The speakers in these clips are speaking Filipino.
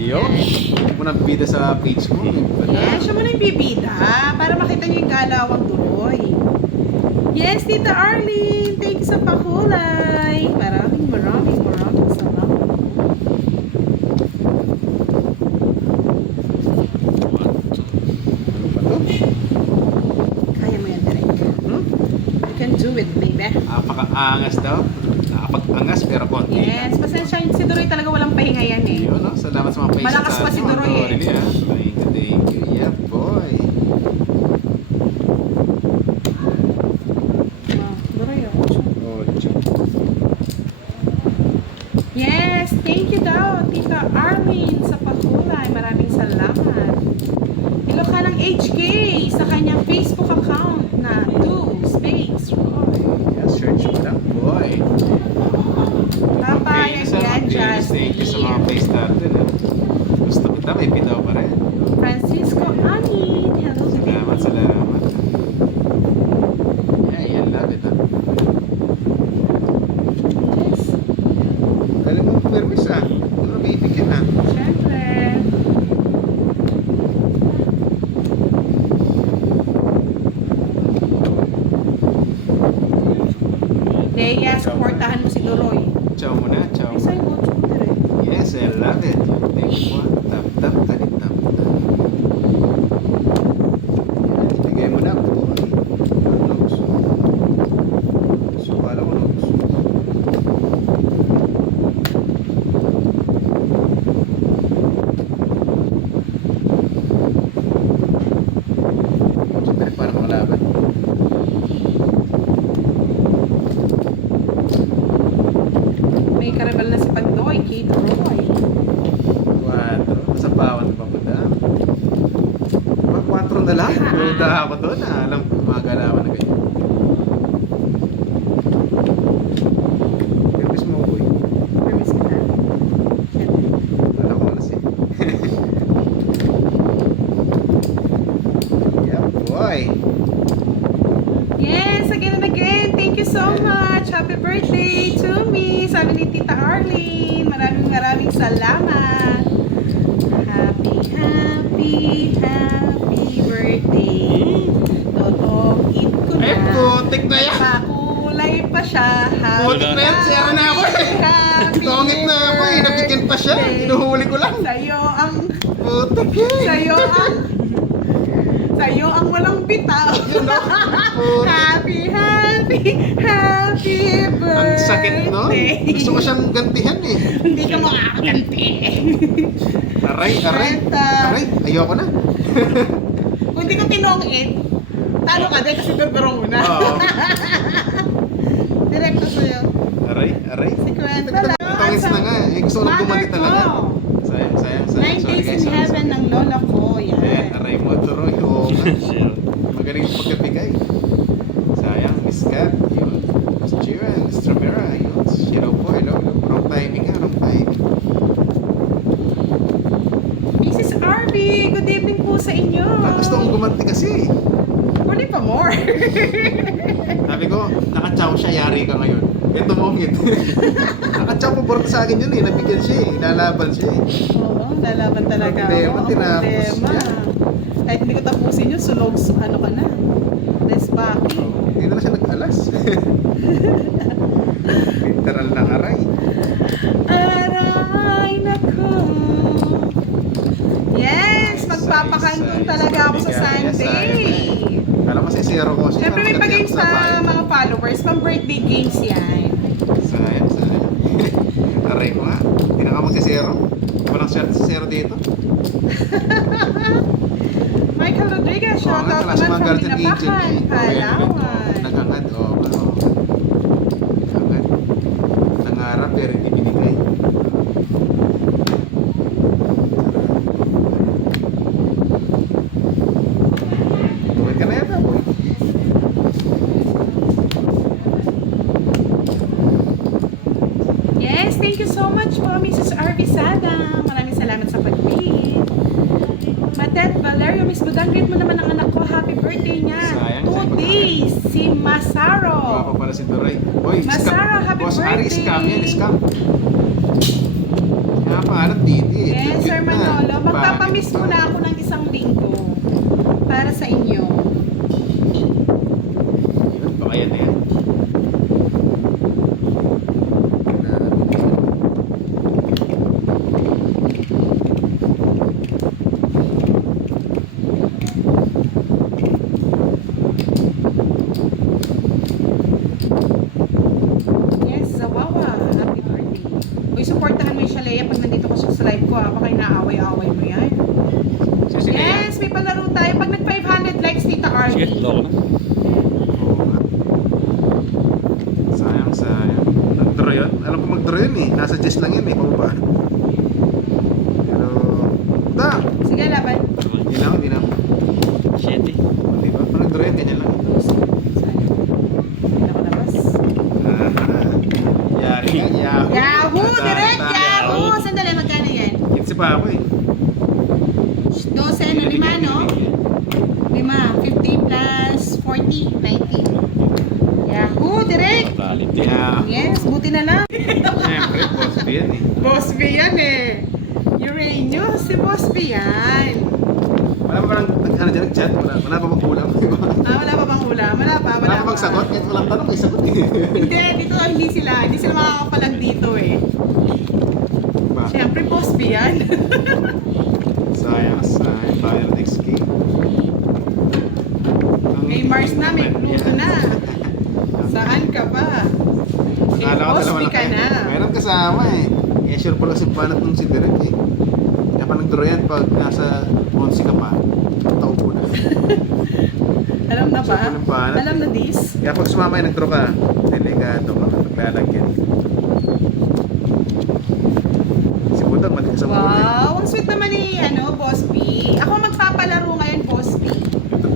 Iyo. Huwag mo nang bida sa page mo. Yes, siya muna yung bibida para makita niyo yung kalawang tuloy. Yes, Tita Arlene, thank you sa pakulay. Maraming salamat. Kaya mo yan, Derek. You can do it, baby. Napaka-angas daw. Nakapag-angas pero konti. Yes, pasensya si Duroy talaga walang pahinga yan eh. Yun, no? Salamat sa mga pages. Malakas pa si Duroy eh. Really, ah. Thank you. Yeah, boy. Duroy ako. Oh, Yes, thank you daw, Tita Arlene sa pakulay. Maraming salamat. Ilocano ng HK sa kanyang Facebook account na 2 space Roy. yeah, search mo lang, boy. Papayag yan, Thank you sa mga page natin. Ah. Gusto kita, may bitaw pa rin. Francisco Anin. Hello, Salamat. Yeah, I love it. Ah. Yes, Galing mo permis ah. Ano bibigyan ah? syempre. Leia, supportahan mo si Duroy. Ciao muna, ciao. Ay, sa'yo, coach ko direct. Yes, I love it. Thank you po. Tap, talit, tap. Ibigay mo na po. Ano gusto? Gusto ko, alam ko na gusto. Siyempre, parang malaban. May karabal na si Pandoy, Kate Roy. 4. Sa bawat papunta. 4 na lang. Duda ako doon. Alam ko, magalaman na ganyan. Purpose mo, boy. Permis ka na. Alam ko na siya. Yeah, boy. Yes, again and again. Thank you so much. Happy birthday to me. Sabi ni Tita Arlene. Maraming salamat. Happy birthday. Totokin ko na. Ay, putik na yan. Pakulay pa siya. Putik na yan. Sira na ako eh. Tongit na ako eh. Nabigyan pa siya. Inuhuli ko lang. Sa'yo ang Putik yan. Sa'yo ang walang bitaw. Yun, no? Happy birthday. Ang sakit, no? Gusto ko siyang gantihan eh. Hindi ka makakaganti. Aray. Benta. Aray, ayoko na. Kung hindi ko tinongit, talo ka din kasi durdurong mo na. Oo. Direkto sa'yo. Aray. Si Kwenta lang. Tongits na nga eh. Gusto ko lang Mother gumanti talaga. ko. Sayang. 9 Sorry days guys. in heaven ng lola ko. Ayan, Yan. aray mo, turoy. Oo nga. Magaling yung pagkabigay. Sayang, Miss Kat. Yun. Miss Jiren, Miss Tramera. Yun. Hello po, hello. Wrong timing nga, wrong timing. Mrs. RB, good evening po sa inyo. Gusto kong gumanti kasi. Huli pa more. Sabi ko, nakachaw siya, yari ka ngayon. Eh, tumungit. Nakachaw po borto sa akin yun eh. Nabigyan siya eh. Nalaban siya eh. Oo, lalaban talaga Problema, ako. Ang tinapos problema. niya. Kahit hindi ko tapusin yun, sunog, ano ka na. Despaki. Hindi na siya nag-alas. Literal na aray. Aray, nako. Yes, magpapakantong talaga ako sa Sunday. Alam mo, zero ko siya. Siyempre may pag-games sa mga followers, pang birthday games yan. Sayang. Aray ko nga. Hindi na ka magsisero. Walang shot sa zero dito. Michael Rodriguez, shoutout wala si naman mga from Guardian Angel Dinapakan, eh. Palawan. Nagangad, oo. Nagangad. Nangarap pero hindi binigay. Bukit ka na yata, boy. Yes, thank you so much po, Mrs. RV Sada. Maraming salamat sa pag-pay. Matet Valerio, Miss Budang, greet mo naman ang anak ko. Happy birthday niya. Sayang, 2 days. Si Masaro. Guwapo pala si Duray. Boy, Masara, happy Boss Ari, birthday. scam yan, scam. Kaya pangalan, Didi. Yes, Sir Cute na. nagpa-miss muna ako ng isang linggo para sa inyo. Yun, baka yan na yan. Yes, Zawawa. Happy birthday. Uy, supportahan mo yung Shalea pag nandito ko siya sa live ko, baka inaaway-away mo yan. Sige. Yes, may palaro tayo. Pag nag-500 likes, Tita Sige, Arlie. loko na. Oo nga. Sayang, sayang. Nag-draw yun? Alam ko mag-draw yun eh. Nasa Jess lang yun eh. Pababa. Pero... Ta! Sige, laban. Binaw, binaw. Shit eh. Di ba? Pag nag-draw yun, ganyan lang. Hindi na ako labas. Yari ka, Yahoo! Yahoo! Direct Tata. Yahoo! Sandali, magkano yan? Kitsi pa ako eh. 12, ano, 5, no? 5, 50 plus 40, 90. Yahoo! Direct! Lalim din. Yahoo! Yes, buti na lang. Siyempre, boss B yan eh. Boss B yan eh. Uranus, si Boss B yan. Wala pa lang, ano dyan, nag-chat? Wala pa bang kulang? Ah, wala pa bang hula? Wala pa, Wala pa bang sagot? Kahit walang tanong, may sagot eh. Hindi, dito hindi sila makakapalag dito eh. Ba? Siyempre, Boss B yan. Sayang, sayang. Bayar XK. May Mars na, may Pluto na. Saan ka ba? Si Boss B ka na. Meron kasama eh. Eh, sure pala si panat nung si Derek eh. Kaya pa nag-draw yan pag nasa 11 ka pa. Taupo na. Alam na ba? Sure pala yung panat. Alam na this? Kaya pag sumama yung nag-draw ka, delikado ka. Maglalagyan. Si Budang, mati ka sa muli. Wow, ang sweet naman ni Boss B. Ako magpapalaro ngayon, Boss B.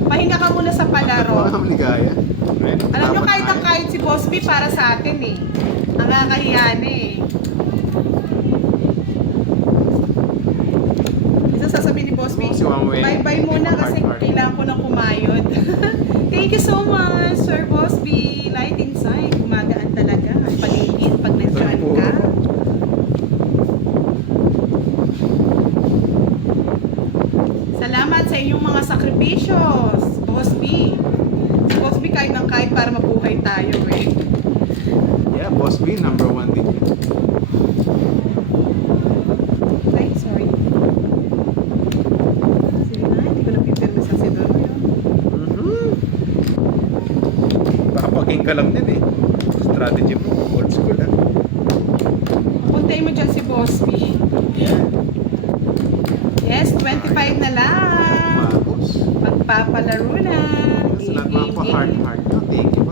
Pahinga ka muna sa palaro. Ano ka maligaya? Alam nyo, kahit ang kahit si Boss B para sa atin eh. Ang kakahiya na eh. Isa sasabihin ni Boss B, Si Wangwei. bye-bye muna kasi kailangan ko na kumayod. Thank you so much, Sir Boss B. Light inside. Gumagaan talaga. Ang paligid pag nandiyan ka. Salamat sa inyong mga sakripisyos, Boss B. Si Boss B kahit ng kahit para mabuhay tayo eh. Yeah, Boss B, number 1 din. Ay, sorry. Sige na, hindi ko napipirma sa sidor mo yun. Pakapaging ka lang din eh. Strategy mo, old school ha. Puntay mo dyan si Boss B. Yeah. Yes, 25 na lang. Magos. Magpapalaro na. Sa lahat mga pa heart. No, thank you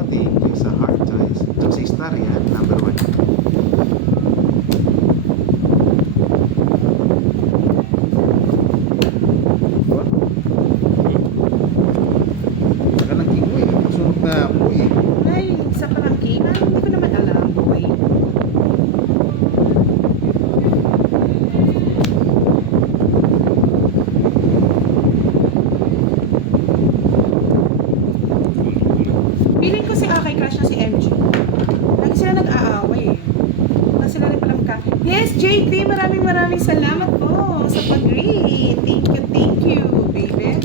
sa heart choice. Yung sa star yan, number 1. Saka ng kingoy, masunog na ako eh. Ay, sa parangkingan, hindi ko naman alam. Boy. Feeling ko si Akay crush na si MJ. Lagi sila nag-aaway eh. Lagi sila rin palang ka. Yes, J3, maraming salamat po sa pag-read. Thank you, baby.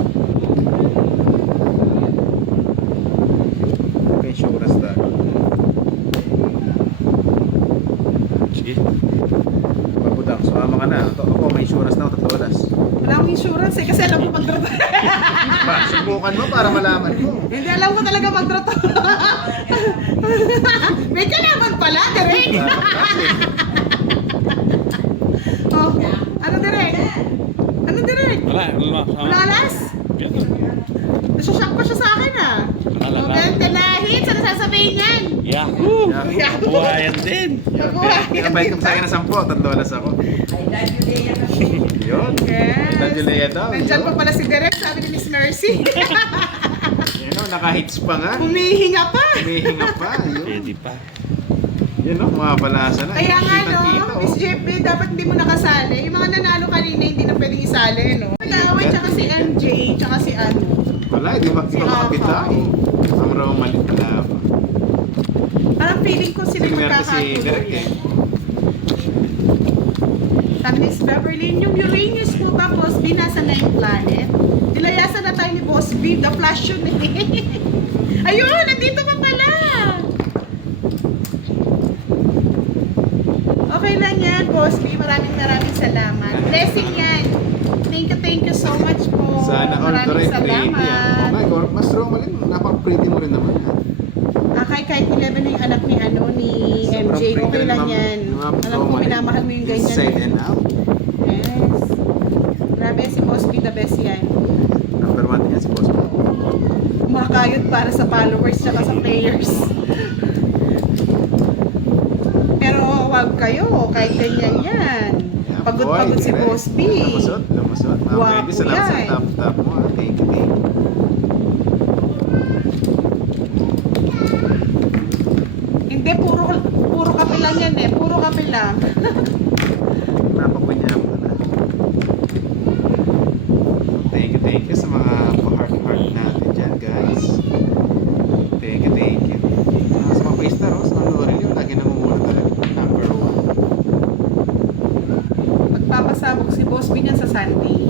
Okay, insurance tayo. Sige. Babudang, sumama ka na. Ako, may insurance na ako, $3. Wala akong insurance eh, kasi alam ko mag-drato. Ba, subukan mo para malaman mo. Hindi, alam ko talaga mag-drato. May kalaban pala, direct. Oh, ano direct? Ano direct? Wala, wala. Wala alas? Nasushock pa siya sa akin ah. Wala. Maganda na hits, ano sasabihin yan? Yahoo! Yahoo! Buhayan din. Kinabay ko sa akin na 10, $3 ako. Yun. Yes. Ilan Julia daw. Nandyan pa yun. pala si Direk, sabi ni Miss Mercy. Yun o, naka-hits pa nga. Humihinga pa. Humihinga pa. Yun. Pwede pa. Yun o, mga palasa na. Kaya nga no, Kitang-kita, oh. Miss JP, dapat hindi mo nakasali. Yung mga nanalo kanina, hindi na pwedeng isali, no? Nag-aaway tsaka si MJ, tsaka si ano. Wala, di ba? Di ba makapita eh. Ang raw malit na. Parang feeling ko sila yung Sinwerte si Derek magkakatuloy. eh. Sabi ni Miss Beverly, yung Uranus ko mo ba, Boss B, nasa na yung planet? Nilayasan na tayo ni Boss B, the flash yun eh. Ayun, nandito ka pala! Okay lang yan, Boss B. Maraming salamat. Blessing yan. Thank you so much po. Sana all the Maraming right pretty. Oh salamat. my God, mas Roma rin. Napaka-pretty mo rin naman. Kahit 11 na yung anak ni Sobrang MJ, pretty okay rin lang naman. yan. Mga Alam ko, Roma rin. minamahal mo yung ganyan. Inside and out. Yes. Grabe, si Boss B, the best yan. Number 1 din yan si Boss. Kumakayod para sa followers tsaka sa players. Pero wag kayo, kahit ganyan yan. Pagod-pagod si Boss B. Lumusot. Mga Guwapo baby, salamat sa yan. top mo. Thank you. Hindi, puro kape lang yan eh. Puro kape lang. Napakunya ako na. Thank you sa mga pa-heart natin dyan, guys. Thank you. Sa mga pa-star, sa mga Lorel, yung lagi namumuna talaga. Number 1. Magpapasabog si Boss B niyan sa Sunday.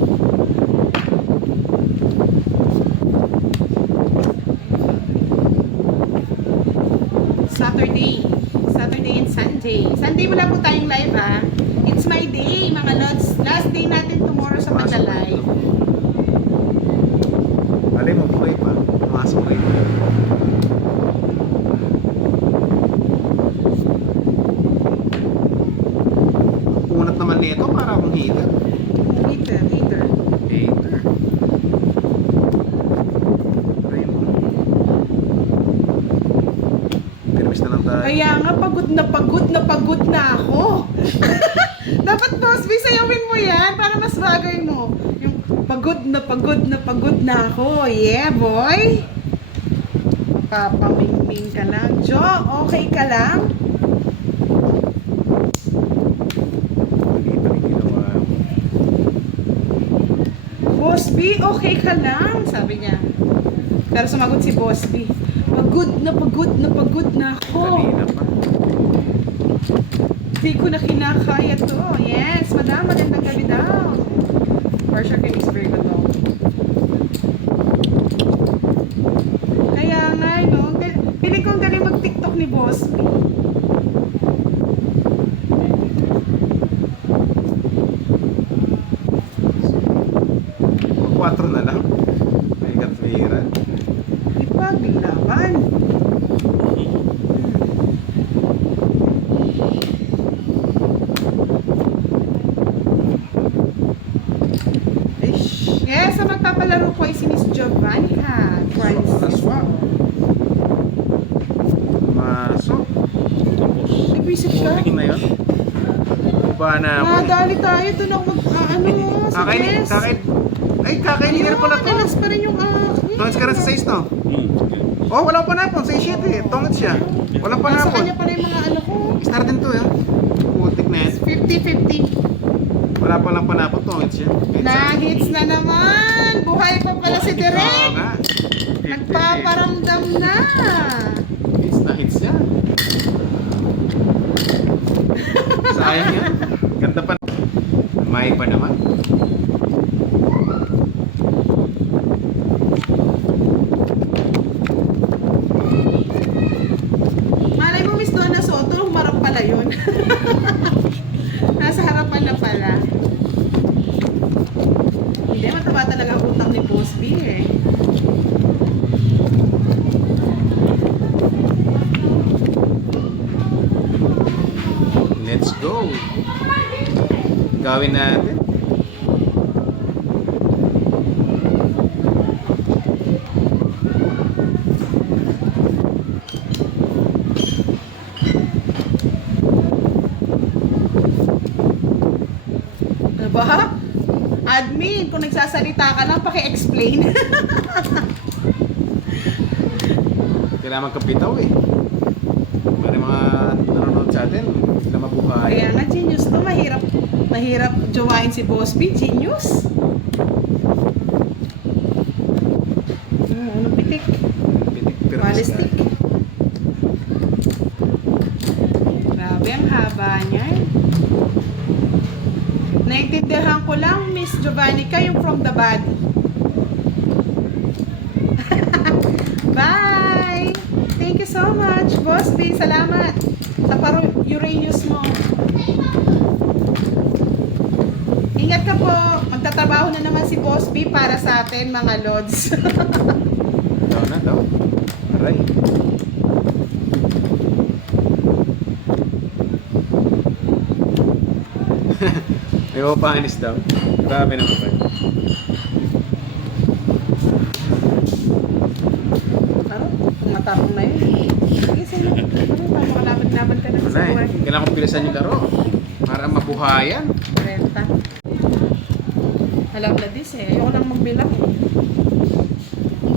Saturday and Sunday. Sunday wala po tayong live ha. It's my day, mga lods. Last day natin tomorrow sa Mandalay. Alay mo, buhay pa. Pumasok rin. Unat naman nito para akong heater. Heater. Hater. Raymond. Pirmis na lang tayo. Kaya nga, pagod na ako. Dapat, Boss B, sayawin mo yan para mas bagay mo. Yung pagod na ako. Yeah, boy. Papamingming ka lang. Jo, okay ka lang? Dito rin ginawa. Boss B, okay ka lang? Sabi niya. Pero sumagot si Boss B. Pagod na ako. Kanina pa. Hindi ko na kinakaya to. Yes, madam, magandang gabi daw. For sure, kay Miss Virgo to. Kaya nga, no? Piling kong galing mag-tiktok ni Boss B. O, 4 na lang. May katwiran. Ipaglaban. Ish. Yes, ang magpapalaro ko ay si Miss Giovannica Francisco. Masok. Tapos. Nag-visit ka? Tingin na yun. Ba na ako. Nadali tayo. Doon ako sa Kakainin. dress. Kakainin ka rin pala to. Madalas pa rin yung akin. Tongits ka rin sa 6 to. Oh, walang panapon. Sa 7 eh. Tongits siya. Walang Nasa panapon. kanya pa rin yung mga ano ko. Star din to eh. Putik na yan. 50-50. Wala pa lang panapon. Tongits siya. Na-hits na naman! Buhay pa pala si Oo Direk! nga. Nagpaparamdam na! Hits na hits yan. Sayang yan. Ganda pa. May pa naman. Malay mo, Miss Donna Soto, humarap pala yun. Nasa harapan na pala. Hindi, mataba talaga ang utang ni Boss B eh. Let's go. Gawin natin. Ano ba? Admin, kung nagsasalita ka lang, paki-explain. Kailangan magkapitaw eh. Para mga nanonood sa atin, sila mabuhay. Kaya nga, genius to. Mahirap jowain si Boss B. Genius. Ano pitik? Pitik pero Ballistic. Grabe, ang haba niya. Naintindihan ko lang, Miss Giovannica, yung from the body. Bye! Thank you so much, Boss B. Salamat sa Uranus mo. Ingat ka po. Magtatrabaho na naman si Boss B para sa atin, mga lods. Daw na daw. Aray. May mapapanis daw. Grabe naman ba? Parang, tumatapong na yun. Sige, sige. Parang makalaban-laban ka na Wala sa eh. buhay. Kailangan kong pilisan yung laro. Para mabuhayan. Renta. Alam na dis eh. Ayoko nang magbilang eh.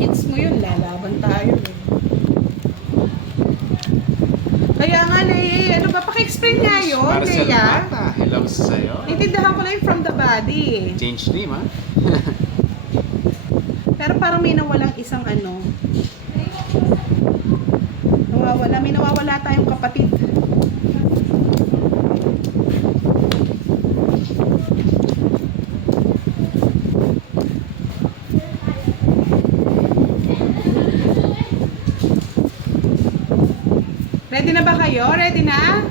Hits mo yun, lalaban tayo eh. Kaya nga, Lea, ano ba? Paki-explain nga yun, Marcel Lea. Mata. Hello sa'yo. Naintindihan ko na yung from the body eh. Change name ha. Pero parang may nawalang isang ano. Nawawala. May nawawala tayong kapatid. Ready na ba kayo? Ready na?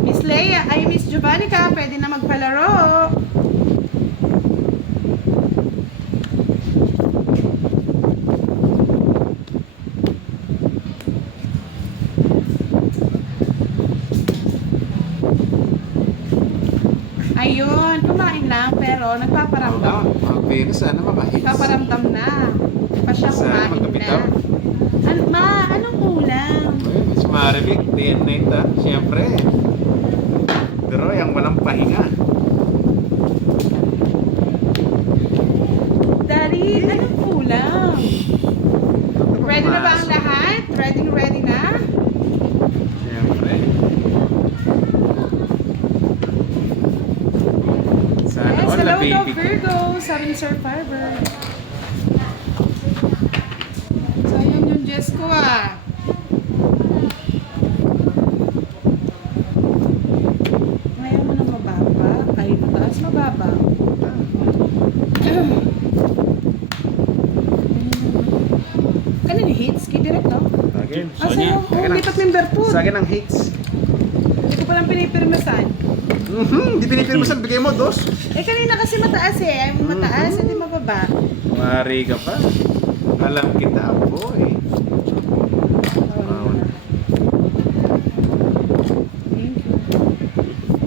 Miss Leia, ay Miss Giovannica, pwede na magpalaro. Ayun, kumain lang pero nagpaparamdam. Mga Venus, sana makahits. Nagpaparamdam na. Pa siya Sana kumain na. magkapitaw. Anong ulam? Uy, Miss Marivic, day and night ha. Siyempre. Pero yung walang pahinga. Daddy, anong ulam? Ready na ba ang lahat? Ready na? Siyempre. Sana Yes, all hello na daw baby ko. Virgo, sabi ni Sir Fiber. Sayang yung Jess ko ah. Ngayon mo na mababa. Ay, mataas mababa. Kanina yung hits? Kay direct no? Again. Ah, Sonia. sa'yo? Oh, lipat member po. Sa akin ang hits. Hindi ko palang pinipirmasan. Hindi pinipirmo sa bigay mo, dos. Eh, kanina kasi mataas eh. Ay, mataas, hindi mababa. Mari ka pa. Alam kita, boy. Wow. Thank you.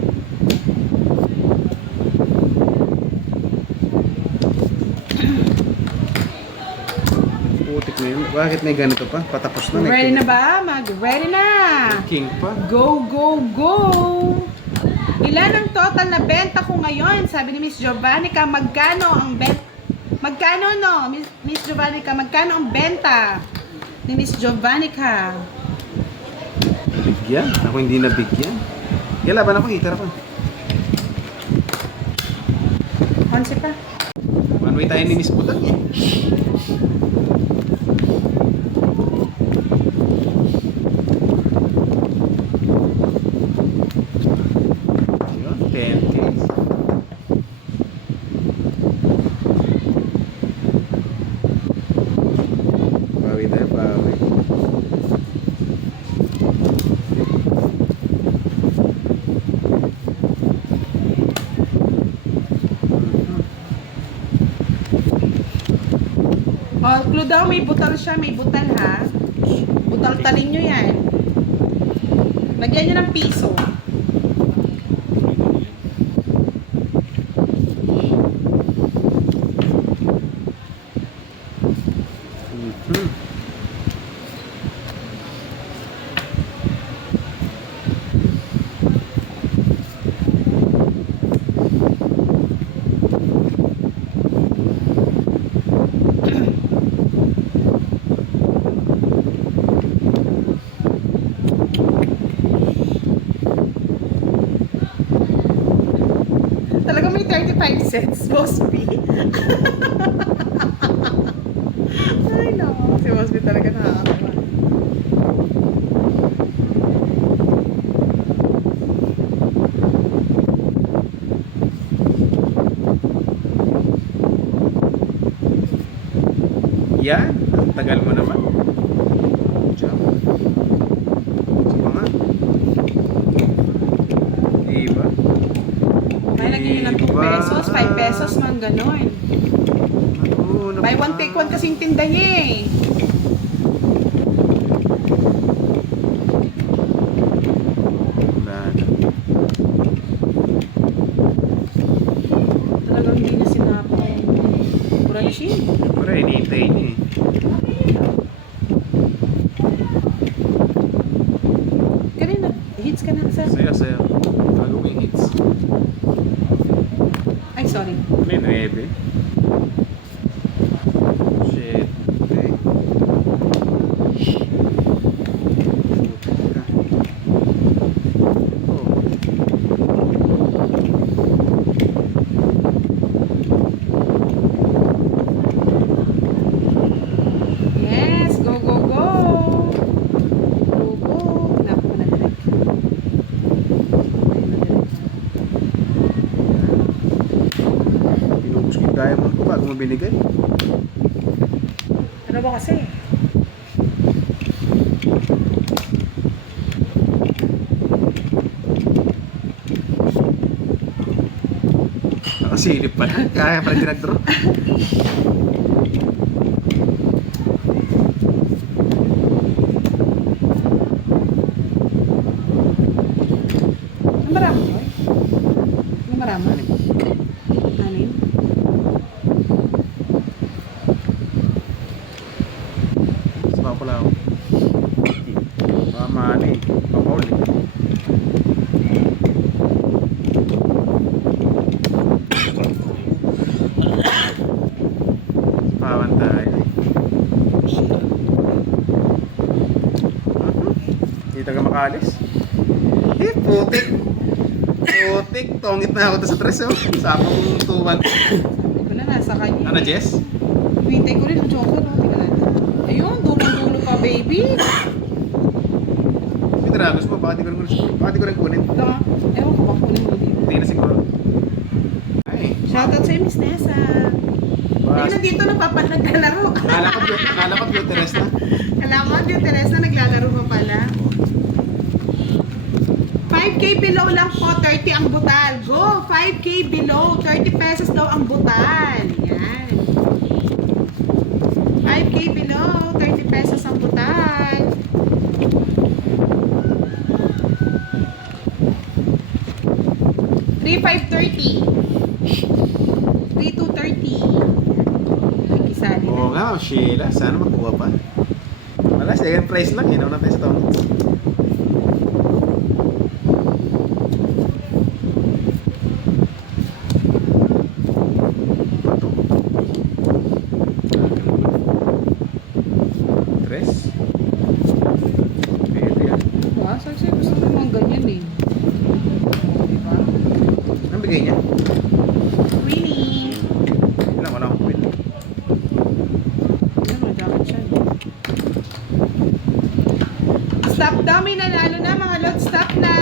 Putik na yun. Bakit may ganito pa? Patapos na. Ready na ba? Mag-ready na! King pa. Go, go, go! Ilan ang total na benta ko ngayon? Sabi ni Miss Giovannica, magkano ang benta? Magkano no? Miss Giovannica, magkano ang benta ni Miss Giovannica? Bigyan? Ako hindi nabigyan. Kaya laban ako, hitar ako. Konse pa. One way tayo ni Miss Putang eh. Yun, 10K. Bawi tayo, bawi. Oh, clue daw, may butal siya, may butal ha. Butal talin nyo yan. Lagyan nyo ng piso. Mhm. Talaga may 35 cents, Boss B. Ay, no. Si Boss B talaga nakakatawa. Yan, ang tagal mo naman. Diyan. Sige nga. Diba? May lagyan nyo ng 2 pesos, 5 pesos, man ganon. Ano Buy one, take one kasing tinda niya eh. Wala na. Talagang hindi na sinapang Buralshin. Siyempre, hinihintay niya eh. Kanina, hits ka na sa... Saya, saya. Bago mo yung hits. Ay, sorry. Ano yung 9? Shit. Okay. Oh. Yes, go, go, go! Go, go! Naku, nag-direct. Pinubos ko yung diamond ko bago mo binigay. Ano ba kasi? Nakasilip pala. Kaya pala dinag-draw. Ang marami, Joy? Ang marami? Anim? Sama ko lang. Mani. Papauli. Pawan tayo. Dito ka makalis. Eh, putik. Putik. Tongit na ako sa tres. Oh. Sapa kong 2-1. Sabi ko na, nasa kanya. Ano, Jess? Hintay ko rin ang choco, no? Tingnan natin. Ayun, dulo-dulo pa, baby. May dragos mo. Bakit di ko rin kunin? Ito nga. Ewan ko ba kunin mo dito. Hindi na siguro. Ay. Shoutout sa'yo, Miss Nessa. Ayun na dito, naglalaro. Nala ko beauty rest na. Alam mo, yung Teresa, naglalaro pa pala. 5K below lang po, 30 ang butal. Go! 5K below, 30 pesos daw ang butal. Yan. 5K below, 30 pesos ang butal. $3,530. $3,230. Kisali Oo na. nga, Ma'am Sheila. Sana makuha pa. Wala, second price lang. Inaw natin sa taon. Pato. Tres. Pwede yan. Diba? Saan gusto ko naman ganyan eh. Diba? Anong bigay niya? Winnie! Ilang, wala akong pwede. Ano, jacket siya. Stop daw, may nanalo na mga lot. Stop na!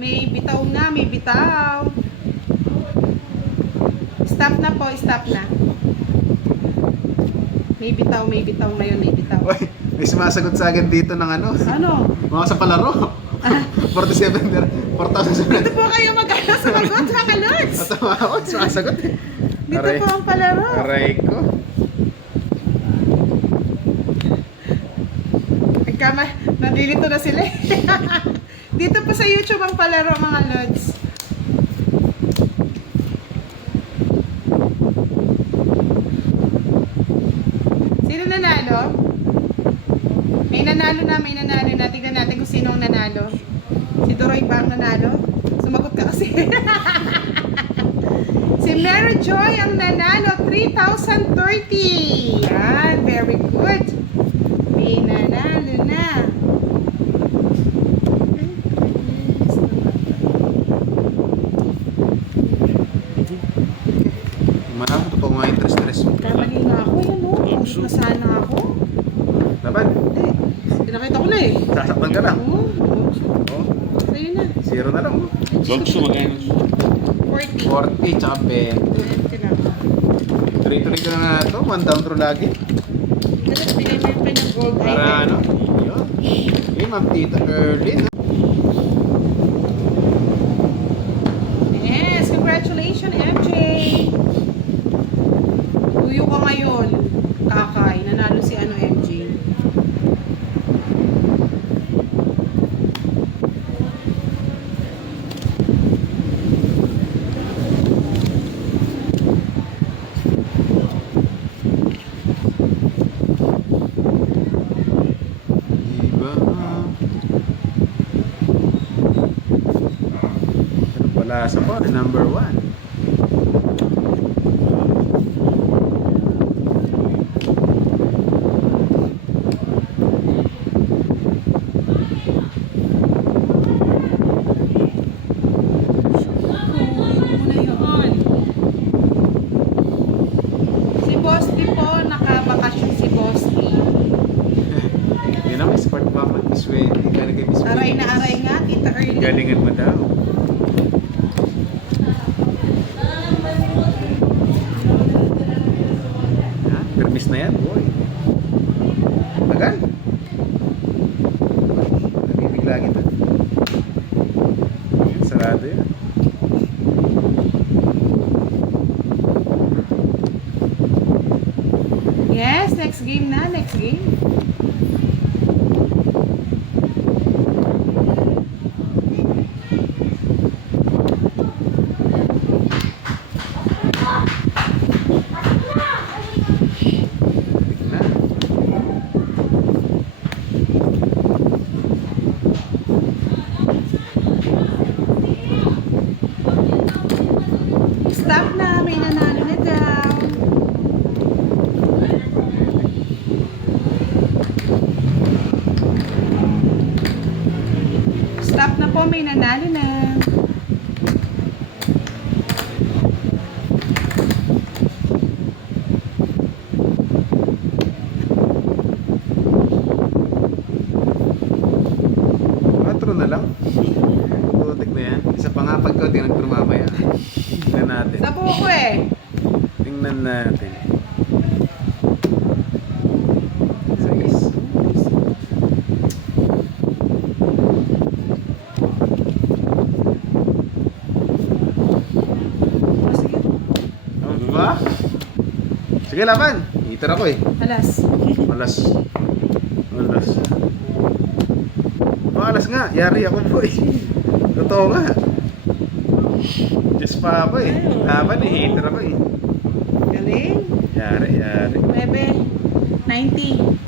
May bitaw na, may bitaw. Stop na po, stop na. May bitaw ngayon, may bitaw. Uy, may sumasagot sa akin dito ng ano. Ano? Mga sa palaro. 47 4,700. Dito po kayo mag-ano sa magot, mga lods. Natawa ako, sumasagot. Dito po ang palaro. Aray ko. Nandilito na sila eh. Dito po sa YouTube ang palaro, mga lods. Sino nanalo? May nanalo na. Tignan natin kung sino ang nanalo. Si Doroy ba ang nanalo? Sumagot ka kasi. Si Mary Joy ang nanalo. 3,030. Yan, very good. May nanalo na. Marami ito pa mga interest mo. Kamali nga ako, yun o. Puso na sana ako. Laban. Hindi. Pinakita ko na eh. Sasaktan ka lang. Oo. Oh, Sa'yo na. 0 na lang. Oh. Logs, magkano? 40. 40 tsaka 20. 20 lang. Tuloy-tuloy ka na ito. 1 down through lagi. kanyang gold Para item. ano? Yun. Okay, Ma'am Tita Erlyn. Yes, congratulations, MJ! Tuyo ka ngayon, Kakay. Nanalo si ano, MJ. Diba? Pero pala sa po, number 1. Tuyo mo na yun. Si Bosti po, nakabakasyon si Bosti. Yun ang sport pa mag Miss Wendy. Galing kay Miss Aray na Wendy. aray nga, Tita Erlyn. Galingan mo daw. Ha? Permis na yan, boy. Tagal. Nabibigla kita. Yan, sarado yan. Yes, next game na, next game. Na. Stop na, may nanalo na daw. Stop na po, may nanalo na. Patro na lang. Putik na yan. Isa pa nga pagka tinagtro mamaya. Tingnan natin. Sa buko eh. Tingnan natin. Sais. O, sige. Ano ba? Sige, laban. Hitter ako eh. Alas. Malas. Malas. Malas nga. Yari ako po eh. Totoo nga. Diyos pa ako eh. Laban eh. Hitter ako eh. Galing. Yari, yari. 9, 90.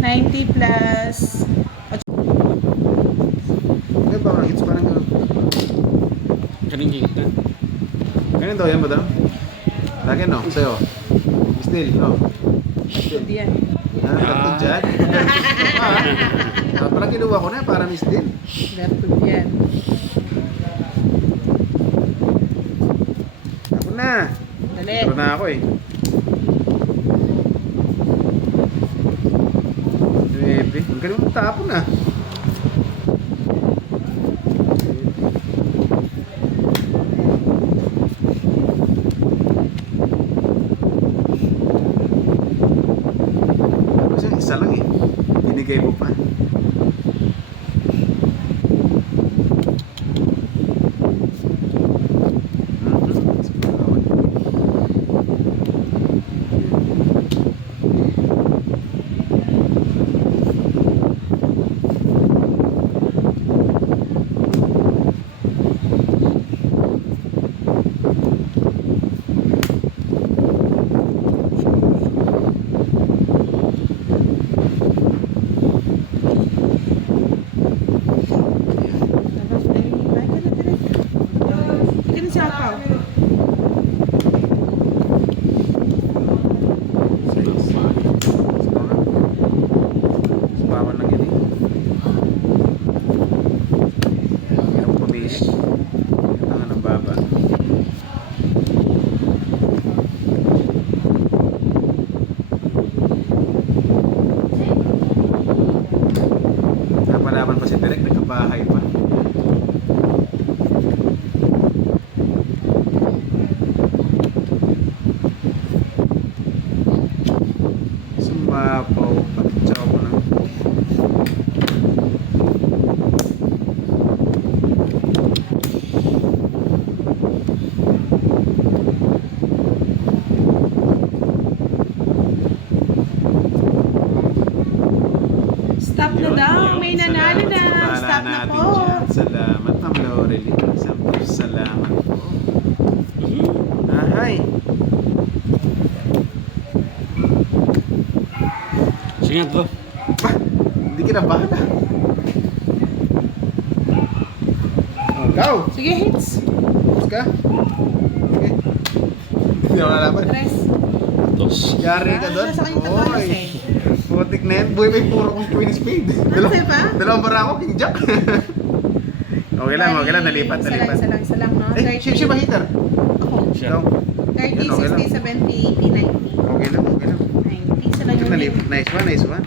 90 plus... Ngayon ba? Hits pa ng gano'n. Kaling kita. Ganyan daw yan, madam? Lagi no? Sa'yo? Still, no? Good yan. Ah, tatlo dyan? Parang kinuha ko na para Miss Din. Good yan. Ako na. Dali. Pero na ako eh. Bebe, ang galing mong tapon ah. Kasi isa lang eh. Binigay mo pa. Sige, bro. Bah, hindi kinabahan ah. Oh, go! Sige, hits. Bus ka. Okay. Hindi ako nalaman. Tres. Dos. Yari ka doon. Nasa kanyang tatalas Oy. eh. Putik na yan. Buhay may puro kong queen spade. Ano ba? Dalawang bara ako, king jack. Okay lang. Nalipat. Isa lang, no? Eh, siya ba hitter? Ako. Siya. Ikaw. 30, Yun, okay lang. 60, 70, 80, 90. Okay lang. 90. Isa lang yung Nalipat. Nice one.